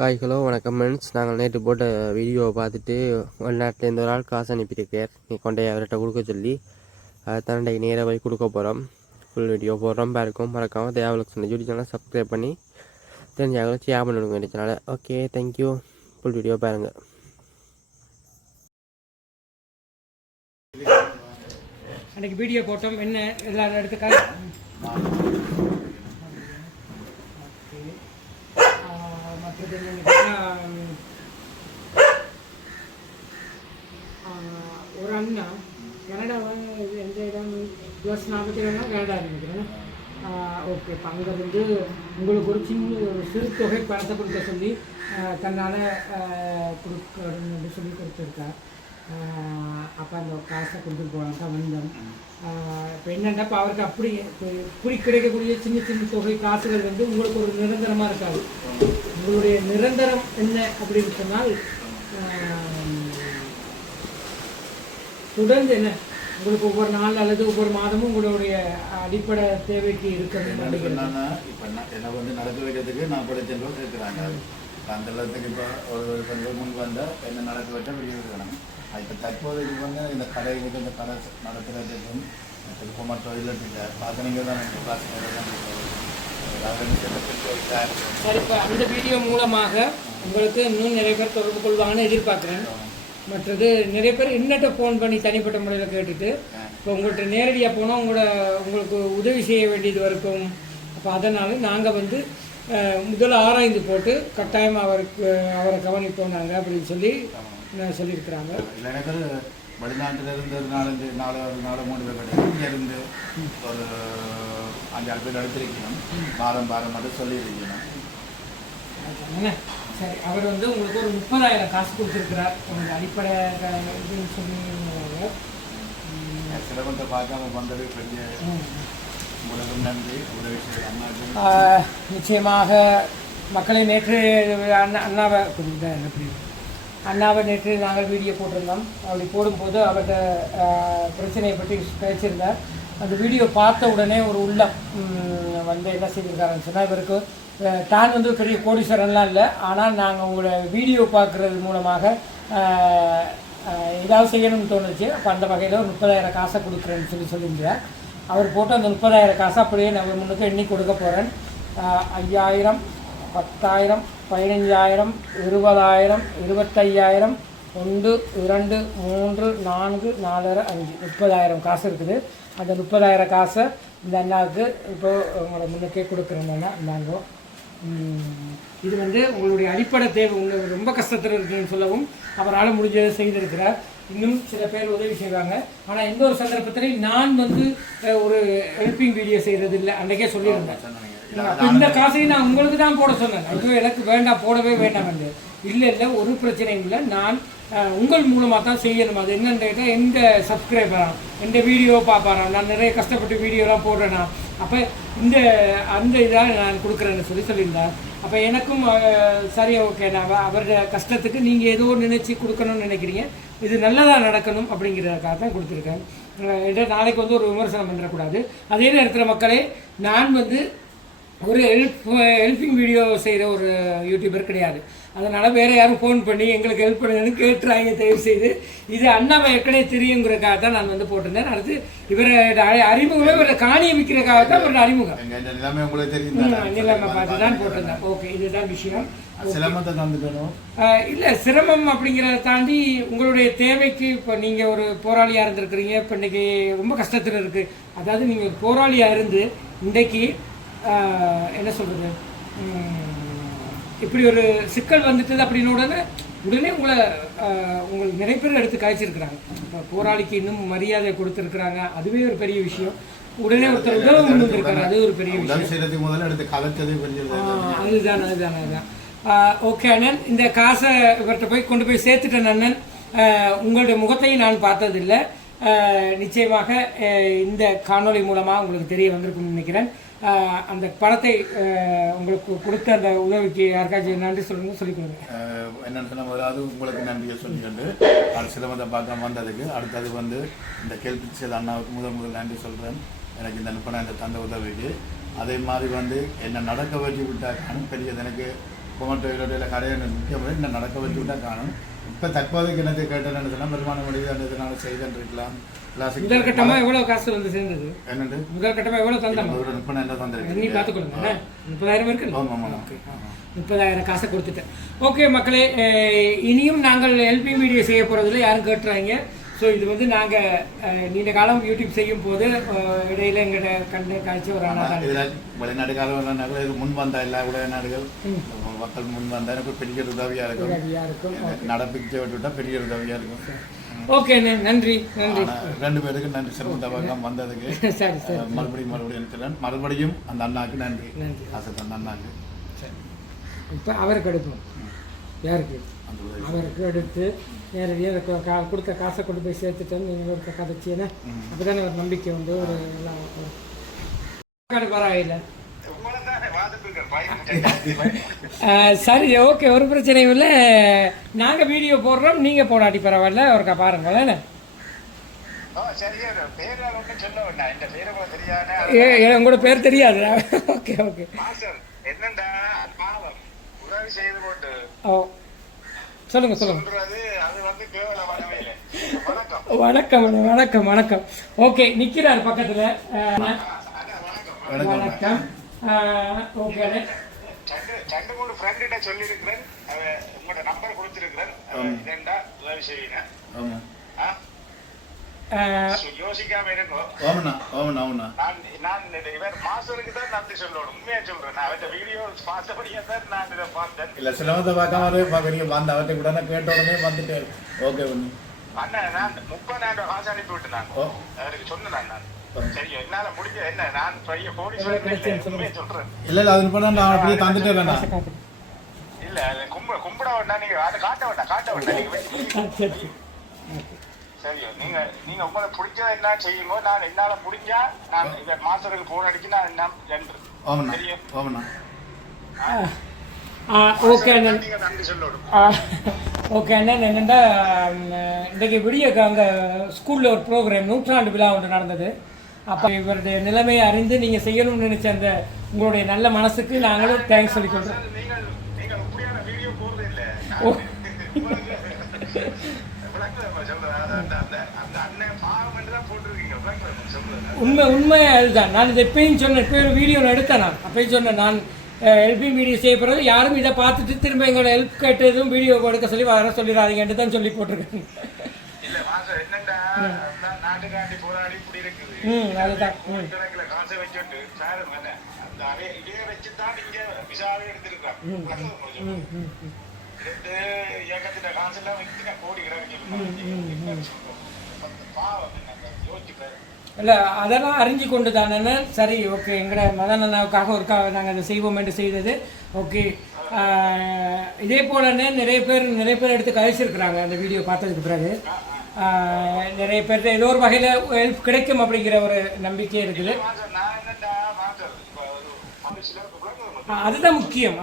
Hi hello வணக்கம் friends. நாங்கள் நேற்று போட்ட வீடியோவை பார்த்துட்டு வெளிநாட்டிலேருந்து ஒரு ஆள் காசு அனுப்பியிருக்கார். நீ கொண்டே அவர்கிட்ட கொடுக்க சொல்லி அதை தான் நேராக போய் கொடுக்க போகிறோம். ஃபுல் வீடியோ போடுறோம் பாருக்கும். மறக்காமல் தேவலட்சுமி யூடியூப் சேனலை சப்ஸ்கிரைப் பண்ணி தெரிஞ்சாலும் ஷேர் பண்ணிவிடுங்க வேண்டிய சேனலை. Okay, thank you. ஃபுல் வீடியோ பாருங்கள். அன்றைக்கி வீடியோ போட்டோம். என்ன எல்லாரும் எடுத்துக்காக ஒரு அண்ணா கனடாவில் எந்த இடம் ப்ளஸ் 40 கனடா நினைக்கிறேன். ஓகே, இப்போ அங்கே வந்து உங்களுக்கு ஒரு சின்ன சிறு தொகை பணத்தை கொடுக்க சொல்லி தன்னால் கொடுக்கணும்னு சொல்லி கொடுத்துருக்கார். அப்போ அந்த காசை கொடுத்துட்டு போகலாம் தான் வந்தோம். இப்போ என்னென்னா இப்போ அவருக்கு அப்படி கிடைக்கக்கூடிய சின்ன சின்ன தொகை காசுகள் வந்து உங்களுக்கு ஒரு நிரந்தரமாக இருக்காது. உங்களுடைய நிரந்தரம் என்ன அப்படின்னு சொன்னால் தொடர்ந்து என்ன உங்களுக்கு ஒவ்வொரு நாள் அல்லது ஒவ்வொரு மாதமும் உங்களுடைய அடிப்படை தேவைக்கு இருக்கணும். இப்போ என்னை வந்து நடக்க வைக்கிறதுக்கு நான் படித்தவங்க கேட்குறாங்க. அந்த இடத்துக்கு இப்போ ஒரு கொஞ்சம் முன் வந்தால் என்ன நடக்க வைக்க வெளியே இருக்கிறாங்க. இப்போ தற்போதைக்கு வந்து இந்த கடைகளுக்கு இந்த கடை நடத்துறதுக்கும் குமார் தொழிலுக்கு பார்க்குறீங்க தான் எனக்கு கிளாஸ். சரி, இப்போ அந்த வீடியோ மூலமாக உங்களுக்கு இன்னும் நிறைய பேர் தொடர்பு கொள்வாங்கன்னு எதிர்பார்க்குறேன். மற்றது நிறைய பேர் இன்னட்ட ஃபோன் பண்ணி தனிப்பட்ட முறையில் கேட்டுட்டு இப்போ உங்கள்கிட்ட நேரடியாக போனால் உங்களுக்கு உதவி செய்ய வேண்டியது வரைக்கும். அப்போ அதனால் நாங்கள் வந்து முதல்ல ஆராய்ந்து போட்டு கட்டாயம் அவரை கவனிப்போம் நாங்கள் அப்படின்னு சொல்லி சொல்லியிருக்கிறாங்க. வெளிநாட்டிலிருந்து ஒரு 3 பேர் கிடையாது, இருந்து ஒரு 5-6 பேர் எடுத்திருக்கணும். வாரம் மட்டும் சொல்லியிருக்கணும். சரி, அவர் வந்து உங்களுக்கு ஒரு 30,000 காசு கொடுத்துருக்கிறார். உங்களுக்கு அடிப்படை இதுன்னு சொல்லிடுறாங்க. சிலவத்தை பார்க்காம வந்தது பெரிய உலகம் நன்றி. உதவி செய்ய நிச்சயமாக மக்களை நேற்று அண்ணாவை நேற்று நாங்கள் வீடியோ போட்டிருந்தோம். அப்படி போடும்போது அவர்கிட்ட பிரச்சனையை பற்றி பேசியிருந்தார். அந்த வீடியோ பார்த்த உடனே ஒரு உள்ளம் வந்து என்ன செய்திருக்காருன்னு சொன்னால், இவருக்கு தான் வந்து பெரிய கோடீஸ்வரன்லாம் இல்லை, ஆனால் நாங்கள் உங்களோட வீடியோ பார்க்குறது மூலமாக ஏதாவது செய்யணும்னு தோணுச்சு. அப்போ அந்த வகையில் ஒரு 30,000 காசை கொடுக்குறேன்னு சொல்லியிருந்தார். அவர் போட்டு அந்த 30,000 காசை அப்படியே நான் முன்னுக்கு எண்ணி கொடுக்க போகிறேன். 5,000, 10,000, 15,000, 20,000, 25,000, 1, 2, 3, 4, 4, 5, 30,000 காசு இருக்குது. அந்த 30,000 காசை இந்த அண்ணாவுக்கு இப்போது உங்களோட முன்னுக்கே கொடுக்குறேன்னா இந்தாங்க. இது வந்து உங்களுடைய அடிப்படை தேவை. உங்களுக்கு ரொம்ப கஷ்டத்தில் இருக்குன்னு சொல்லவும் அவரால் முடிஞ்சதை செய்திருக்கிறார். இன்னும் சில பேர் உதவி செய்வாங்க. ஆனால் எந்த ஒரு சந்தர்ப்பத்திலையும் நான் வந்து ஒரு ஹெல்பிங் வீடியோ செய்கிறதில்லை. அன்றைக்கே சொல்லியிருந்தேன். இந்த காசையும் நான் உங்களுக்கு தான் போட சொன்னேன். ஐயோ எனக்கு வேண்டாம், போடவே வேண்டாம் என்று. இல்லை ஒரு பிரச்சனையும் இல்லை. நான் உங்கள் மூலமாக தான் செய்யணும். அது என்னென்னு கேட்டால் எங்கள் சப்ஸ்கிரைபரான் எந்த வீடியோ பார்ப்பாரான். நான் நிறைய கஷ்டப்பட்டு வீடியோலாம் போடுறேன்னா அப்போ அந்த இதாக நான் கொடுக்குறேன்னு சொல்லியிருந்தேன். அப்போ எனக்கும் சரி, ஓகே, நான் அவருடைய கஷ்டத்துக்கு நீங்கள் ஏதோ நினச்சி கொடுக்கணும்னு நினைக்கிறீங்க, இது நல்லதாக நடக்கணும் அப்படிங்கிறதுக்காக தான் கொடுத்துருக்கேன். நாளைக்கு வந்து ஒரு விமர்சனம் பண்ணிடக்கூடாது. அதே நேரத்தில் மக்களே, நான் வந்து ஒரு ஹெல்பிங் வீடியோ செய்கிற ஒரு யூடியூபர் கிடையாது. அதனால் வேறு யாரும் ஃபோன் பண்ணி எங்களுக்கு ஹெல்ப் பண்ணுங்கன்னு கேட்டுறாங்க. தயவு செய்து இது அண்ணாவை ஏற்கனவே தெரியுங்கிறதுக்காக தான் நான் வந்து போட்டிருந்தேன். அடுத்து இவரை அறிமுகமே இவரை காணியமிக்கிறதுக்காக தான் இவரோட அறிமுகம் நிலைமை பார்த்து தான் போட்டிருந்தேன். ஓகே, இதுதான் விஷயம். இல்லை, சிரமம் அப்படிங்கிறத தாண்டி உங்களுடைய தேவைக்கு இப்போ நீங்கள் ஒரு போராளியாக இருந்திருக்கிறீங்க. இப்போ இன்றைக்கி ரொம்ப கஷ்டத்தில் இருக்குது. அதாவது நீங்கள் போராளியாக இருந்து இன்றைக்கி என்ன சொல்கிறது, இப்படி ஒரு சிக்கல் வந்துட்டுது அப்படின்னு உடனே உங்களுக்கு நிறைய பேர் எடுத்து காய்ச்சிருக்கிறாங்க. இப்போ போராளிக்கு இன்னும் மரியாதை கொடுத்துருக்குறாங்க. அதுவே ஒரு பெரிய விஷயம். உடனே ஒருத்தர் உதவ வந்துருக்காரு, அது ஒரு பெரிய விஷயம். அதுதான். ஓகே அண்ணன், இந்த காசை இவர்கிட்ட போய் கொண்டு போய் சேர்த்துட்டேன் அண்ணன். உங்களுடைய முகத்தையும் நான் பார்த்ததில்லை. நிச்சயமாக இந்த காணொளி மூலமாக உங்களுக்கு தெரிய வந்திருக்கும்னு நினைக்கிறேன். அந்த பணத்தை உங்களுக்கு கொடுத்த அந்த உதவிக்கு யாருக்காச்சும் நன்றி சொல்லிக் கொடுங்க. என்னென்னு சொன்னால், முதலாவது உங்களுக்கு நன்றியை சொல்லிக்கொண்டு அது சிலமத்தை பார்க்க வந்ததுக்கு அடுத்தது வந்து இந்த கேள்வி செய்த அண்ணாவுக்கு முதல் நன்றி சொல்கிறேன். எனக்கு இந்த தந்த உதவிக்கு. அதே மாதிரி வந்து என்னை நடக்க வச்சு விட்டாக்கான பெரியது எனக்கு பொமட்டோ இல்லை கடையை முக்கியமாக இன்னும் நடக்க வச்சு விட்டா காணும். இப்போ தற்போதைக்கு என்னத்தை கேட்டேன்னு சொன்னால் வருமான முடிவு அந்த இதனால செய்துன்னு இருக்கலாம். முதல் கட்டமாக எவ்வளோ காசு வந்து சேர்ந்தது? என்னண்டு முதல் கட்டமாக எவ்வளோ தந்தோம்? 30,000 தந்துருக்கு. நீ பார்த்துக்கொள்ளுங்க. 30,000 இருக்கு. ஆமாம் ஆமாம் 30,000 காசை கொடுத்துட்டேன். ஓகே மக்களே, இனியும் நாங்கள் எல்பி வீடியோ செய்ய போகிறதுல யாரும் கேட்டுறாங்க. ஸோ இது வந்து நாங்கள் நீண்ட காலம் யூடியூப் செய்யும் போது இடையில எங்கிட்ட கண்டு காய்ச்சி ஒரு ஆனால் இதில் வெளிநாடு காலம் முன் வந்தா எல்லா உலகநாடுகள் மக்கள் முன் வந்தால் எனக்கு பெரிய உதவியாக இருக்கும். நடப்பிச்சு விட்டுவிட்டா பெரிய உதவியாக இருக்கும். ஓகே நன்றி நன்றி 2 பேருக்கு நன்றி. சிறந்த வந்ததுக்கு சரி சரி மறுபடியும் மறுபடியும் அந்த அண்ணாக்கு நன்றி. ஆசை அந்த அண்ணாக்கு. இப்போ அவருக்கு எடுக்கணும். யாருக்கு? அவருக்கு எடுத்து நேரடியாக கொடுத்த காசை கொண்டு போய் சேர்த்துட்டோம். நீங்கள் ஒரு கதைச்சியேன்னா அப்போ தானே ஒரு நம்பிக்கை வந்து ஒரு எல்லாம் பரவாயில்ல. சரி ஓகே, ஒரு பிரச்சனையும் இல்லை. நாங்கள் வீடியோ போடுறோம், நீங்கள் போடாட்டி பரவாயில்ல. ஒருக்கா பாருங்களேன். உங்களோட பேர் தெரியாது. Okay okay. ஓ சொல்லுங்க சொல்லுங்க. வணக்கம் வணக்கம் வணக்கம். ஓகே நிற்கிறார் பக்கத்தில். வணக்கம். ஓகே ரெண்டு மூணு ஃப்ரெண்ட் கிட்ட சொல்லியிருக்கிறேன். உங்களோட நம்பர் கொடுத்துருக்கிறேன். யோசிக்காம இருக்கும். நான் இவர் மாஸ்டருக்கு தான் நன்றி சொல்லணும். உண்மையா சொல்றேன். நான் அவர்கிட்ட வீடியோ பார்த்தபடியே தான் நான் இதை பார்த்தேன். இல்ல சிலவத்தை பார்க்காம பார்க்குறீங்க. வந்து அவர்கிட்ட கூட கேட்ட உடனே வந்துட்டு ஓகே அண்ணா நான் 30,000 காசு அனுப்பி விட்டு நான் அவருக்கு சொன்னேன். நான் சரி என்னால முடிஞ்ச என்ன நான் பெரிய கோடி சொல்றேன். இல்ல அது பண்ண நான் அப்படியே தந்துட்டேன். இல்ல கும்பிட வேண்டாம். நீங்க அதை காட்ட வேண்டாம் நீங்க. சரியோ நீங்க உங்களுக்கு பிடிச்ச என்ன செய்யுங்க. நான் என்னால முடிஞ்சா நான் இந்த மாஸ்டருக்கு போன் அடிச்சு நான் என்ன ஓகே ஓகே அண்ணன். என்னென்னா இன்றைக்கு விடிய அங்கே ஸ்கூலில் ஒரு ப்ரோக்ராம் 100ஆண்டு விழா ஒன்று நடந்தது. அப்போ இவருடைய நிலைமையை அறிந்து நீங்கள் செய்யணும்னு நினைச்ச அந்த உங்களுடைய நல்ல மனசுக்கு நாங்களும் தேங்க்ஸ் சொல்லிக்கொள்கிறோம். உண்மை அதுதான். நான் இதை எப்பயும் சொன்னேன். இப்போ ஒரு வீடியோ எடுத்தேன். நான் அப்பயும் சொன்னேன் நான் எல்பி வீடியோ செய்ய போகிறது. யாரும் இதை பார்த்துட்டு திரும்ப எங்களோட ஹெல்ப் கேட்டதும் வீடியோ எடுக்க சொல்லி வர சொல்லிடாதீங்கன்ட்டு தான் சொல்லி போட்டிருக்கேன். அதுதான். இல்லை அதெல்லாம் அறிஞ்சு கொண்டு தானே. சரி ஓகே, எங்களோட மதன் அண்ணாவுக்காக ஒருக்கா நாங்கள் அதை செய்வோம் என்று செய்தது. ஓகே இதே போலன்னு நிறைய பேர் எடுத்து கழிச்சிருக்கிறாங்க அந்த வீடியோ பார்த்ததுக்கு பிறகு. நிறைய பேர்கிட்ட ஏதோ ஒரு வகையில் ஹெல்ப் கிடைக்கும் அப்படிங்கிற ஒரு நம்பிக்கை இருக்குது. அதுதான் முக்கியம்.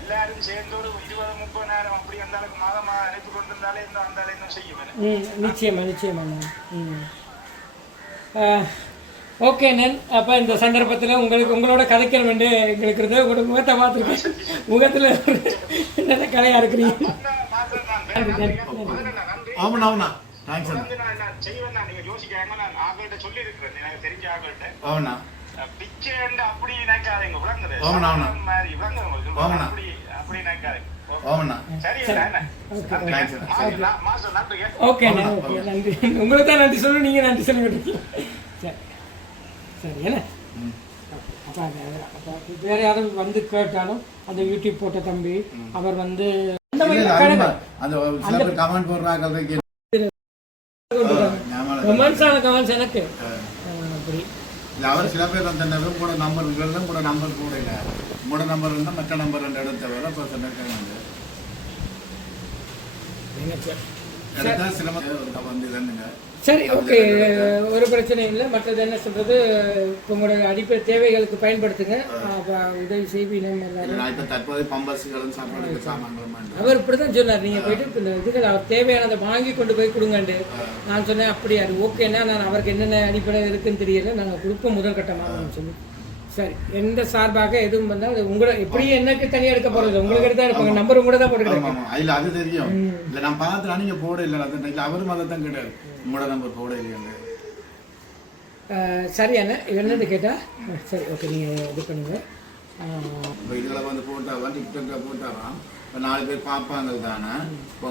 எல்லாரும் சேர்ந்து ஒரு 20-30,000 அப்படி அந்த அளவுக்கு மாதமா அனுப்பி கொண்டிருந்தாலே இன்னும் அந்த இன்னும் செய்யும். நிச்சயமா. ஓகே அண்ணன். அப்போ இந்த சந்தர்ப்பத்தில் உங்களோட கதைக்கணும் என்று எங்களுக்கு இருந்தது. உங்களோட முகத்தை பார்த்துருக்கேன். முகத்தில் நல்ல கலையாக இருக்கிறீங்க. நீங்க யோசிக்காம நான் ஆகள்கிட்ட சொல்லி இருக்கிறேன். எனக்கு தெரிஞ்ச ஆகள்கிட்ட பிச்சை அப்படி நினைக்காதீங்க. அப்படி நினைக்காதீங்க. ஓகே நன்றி. உங்களுக்கு தான் நன்றி சொல்லணும். நீங்கள் நன்றி சொல்லிவிட்டு சரி என்ன. அப்போ வேற யாரும் வந்து கேட்டாலும் அந்த யூடியூப் போட்ட தம்பி அவர் வந்து கமெண்ட்ஸ் எனக்கு அப்படி அவர் சில பேர் அந்த கூட நம்பர் கூட நம்பர் கூட இல்லை. உங்களோட நம்பர் இருந்தால் மற்ற நம்பர் 2 இடத்த வேலை இப்போ எடுத்தா சிலம்பம் வந்து தானுங்க. சரி, ஓகே, ஒரு பிரச்சனையும் இல்லை. மற்றது என்ன சொல்கிறது, உங்களோட அடிப்படை தேவைகளுக்கு பயன்படுத்துங்க. உதவி செய்வீங்க எல்லாரும். நான் இப்போ தற்போது பம்பர்ஸுகளும் சாப்பாடு சாமான்களும் அவர் இப்படி தான் சொன்னார், நீங்கள் போயிட்டு இந்த இதுகள் அவர் தேவையானதை வாங்கி கொண்டு போய் கொடுங்கண்டு. நான் சொன்னேன் அப்படி அது ஓகேன்னா நான் அவருக்கு என்னென்ன அடிப்படை இருக்குன்னு தெரியல, நாங்கள் கொடுப்போம் முதல் கட்டமாக சொல்லி. சரி, எந்த சார்பாக எதுவும் வந்தால் அது உங்களை எப்படியும் எனக்கு தனியாக எடுக்க போகிறது, உங்களுக்கு எடுத்தா இருப்பாங்க. நம்பர் உங்களோட தான் போட்டுக்கிறேன். இல்லை அது தெரியும். இல்லை நான் பார்த்துலாம் நீங்கள் போட இல்லை, அது இல்லை அவரும் அதை தான் கிடையாது, உங்களோட நம்பர் போட இல்லையாங்க. சரியான என்னது கேட்டால் சரி, ஓகே, நீங்கள் இது பண்ணுங்கள். இப்போ இதில் வந்து போட்டாவான், டிக்டாக்ல போட்டாவான், இப்போ 4 பேர் பார்ப்பாங்க தானே. இப்போ